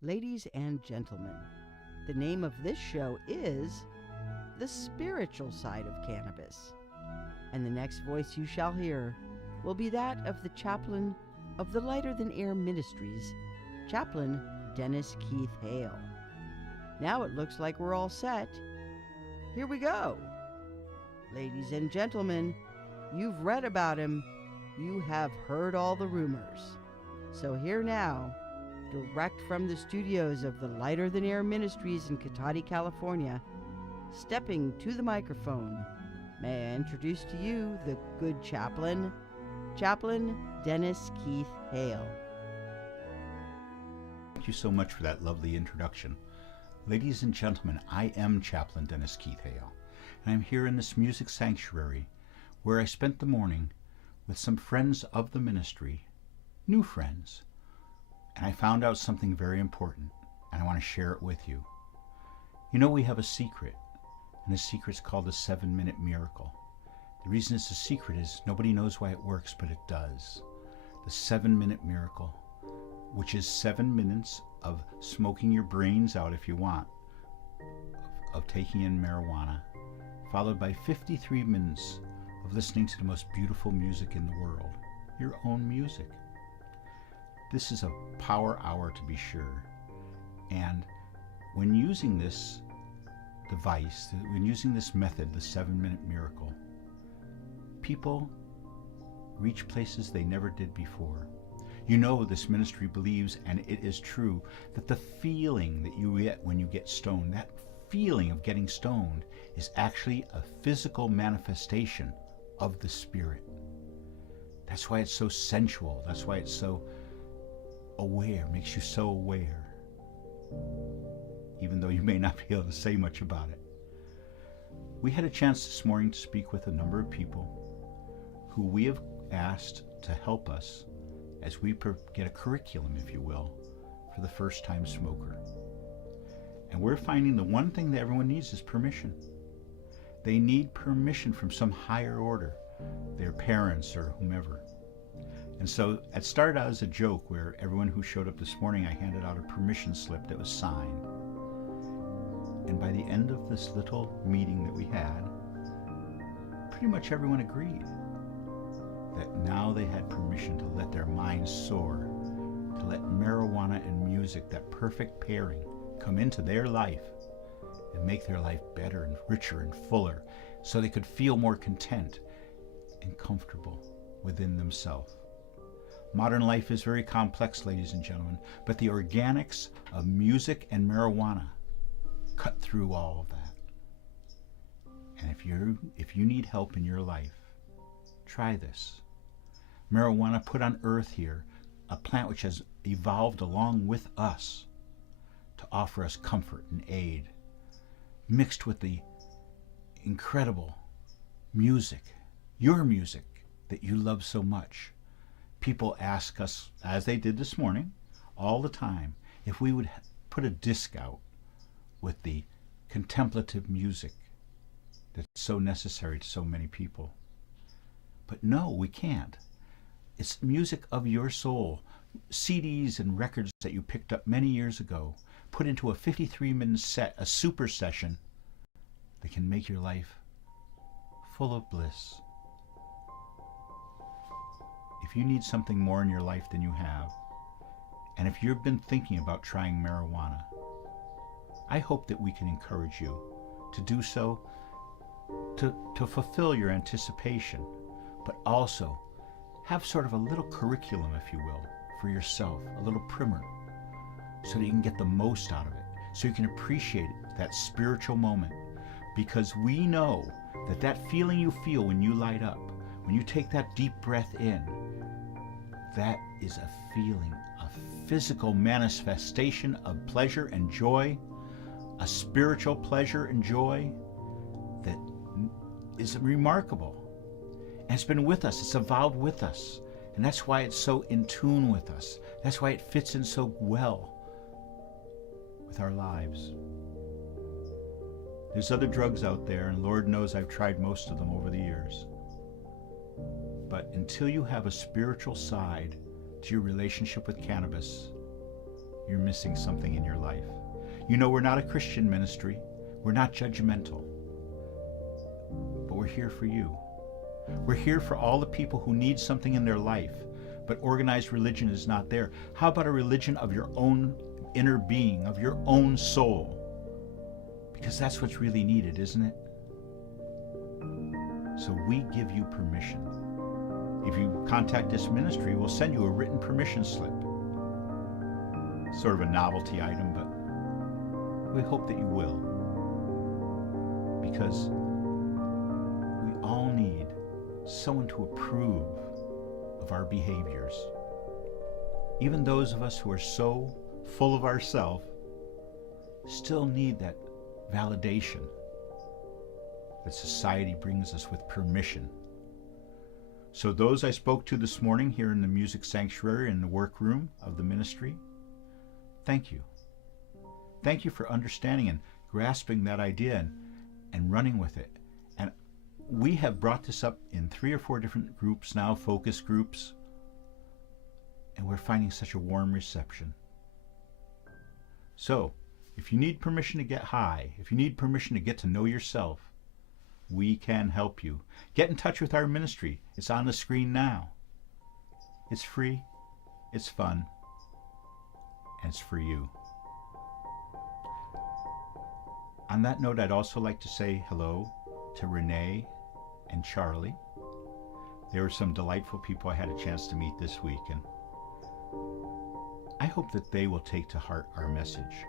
Ladies and gentlemen, the name of this show is The Spiritual Side of Cannabis. And the next voice you shall hear will be that of the chaplain of the Lighter Than Air Ministries, Chaplain Dennis Keith Hale. Now it looks like we're all set. Here we go. Ladies and gentlemen, you've read about him. You have heard all the rumors. So here now, direct from the studios of the Lighter Than Air Ministries in Cotati, California, stepping to the microphone, may I introduce to you the good chaplain, Chaplain Dennis Keith Hale. Thank you so much for that lovely introduction. Ladies and gentlemen, I am Chaplain Dennis Keith Hale, and I'm here in this music sanctuary where I spent the morning with some friends of the ministry, new friends, and I found out something very important, and I want to share it with you. You know, we have a secret, and the secret's called the 7-minute miracle. The reason it's a secret is nobody knows why it works, but it does. The 7-minute miracle, which is 7 minutes of smoking your brains out if you want, of taking in marijuana, followed by 53 minutes of listening to the most beautiful music in the world, your own music. This is a power hour to be sure. And when using this device, when using this method, the 7-minute miracle, people reach places they never did before. You know, this ministry believes, and it is true, that the feeling that you get when you get stoned, that feeling of getting stoned, is actually a physical manifestation of the Spirit. That's why it's so sensual. That's why it's so aware, makes you so aware, even though you may not be able to say much about it. We had a chance this morning to speak with a number of people who we have asked to help us as we get a curriculum, if you will, for the first-time smoker. And we're finding the one thing that everyone needs is permission. They need permission from some higher order, their parents or whomever. And so it started out as a joke where everyone who showed up this morning, I handed out a permission slip that was signed. And by the end of this little meeting that we had, pretty much everyone agreed that now they had permission to let their minds soar, to let marijuana and music, that perfect pairing, come into their life and make their life better and richer and fuller, so they could feel more content and comfortable within themselves. Modern life is very complex, ladies and gentlemen, but the organics of music and marijuana cut through all of that. And if you need help in your life, try this. Marijuana put on earth here, a plant which has evolved along with us to offer us comfort and aid, mixed with the incredible music, your music that you love so much. People ask us, as they did this morning, all the time, if we would put a disc out with the contemplative music that's so necessary to so many people. But no, we can't. It's music of your soul, CDs and records that you picked up many years ago, put into a 53-minute set, a super session that can make your life full of bliss. If you need something more in your life than you have, and if you've been thinking about trying marijuana, I hope that we can encourage you to do so, to fulfill your anticipation, but also have sort of a little curriculum, if you will, for yourself, a little primer, so that you can get the most out of it, so you can appreciate that spiritual moment. Because we know that that feeling you feel when you light up, when you take that deep breath in, that is a feeling, a physical manifestation of pleasure and joy, a spiritual pleasure and joy that is remarkable. And it's been with us, it's evolved with us. And that's why it's so in tune with us. That's why it fits in so well with our lives. There's other drugs out there, and Lord knows I've tried most of them over the years. But until you have a spiritual side to your relationship with cannabis, you're missing something in your life. You know, we're not a Christian ministry. We're not judgmental. But we're here for you. We're here for all the people who need something in their life, but organized religion is not there. How about a religion of your own inner being, of your own soul? Because that's what's really needed, isn't it? So we give you permission. If you contact this ministry, we'll send you a written permission slip. Sort of a novelty item, but we hope that you will. Because we all need someone to approve of our behaviors. Even those of us who are so full of ourselves still need that validation that society brings us with permission. So those I spoke to this morning here in the music sanctuary in the workroom of the ministry, thank you. Thank you for understanding and grasping that idea and running with it. And we have brought this up in 3 or 4 different groups now, focus groups, and we're finding such a warm reception. So, if you need permission to get high, if you need permission to get to know yourself, we can help you. Get in touch with our ministry. It's on the screen now. It's free, it's fun, and it's for you. On that note, I'd also like to say hello to Renee and Charlie. They were some delightful people I had a chance to meet this week, and I hope that they will take to heart our message.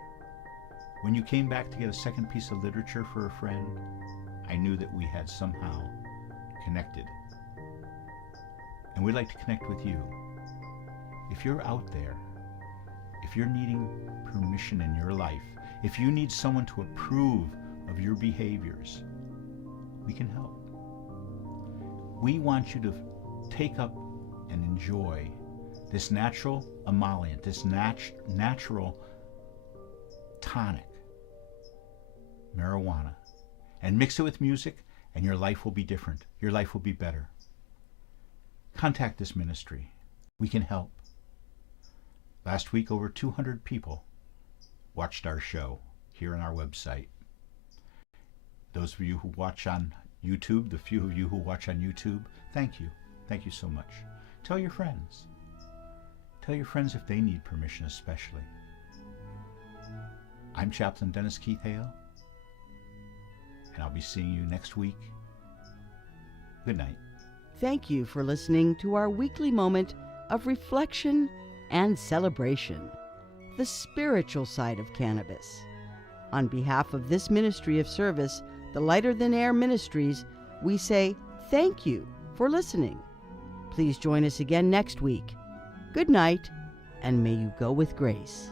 When you came back to get a second piece of literature for a friend, I knew that we had somehow connected. And we'd like to connect with you. If you're out there, if you're needing permission in your life, if you need someone to approve of your behaviors, we can help. We want you to take up and enjoy this natural emollient, this natural tonic, marijuana, and mix it with music, and your life will be different. Your life will be better. Contact this ministry. We can help. Last week, over 200 people watched our show here on our website. Those of you who watch on YouTube, the few of you who watch on YouTube, thank you. Thank you so much. Tell your friends. Tell your friends if they need permission especially. I'm Chaplain Dennis Keith Hale, and I'll be seeing you next week. Good night. Thank you for listening to our weekly moment of reflection and celebration, the spiritual side of cannabis. On behalf of this ministry of service, the Lighter Than Air Ministries, we say thank you for listening. Please join us again next week. Good night, and may you go with grace.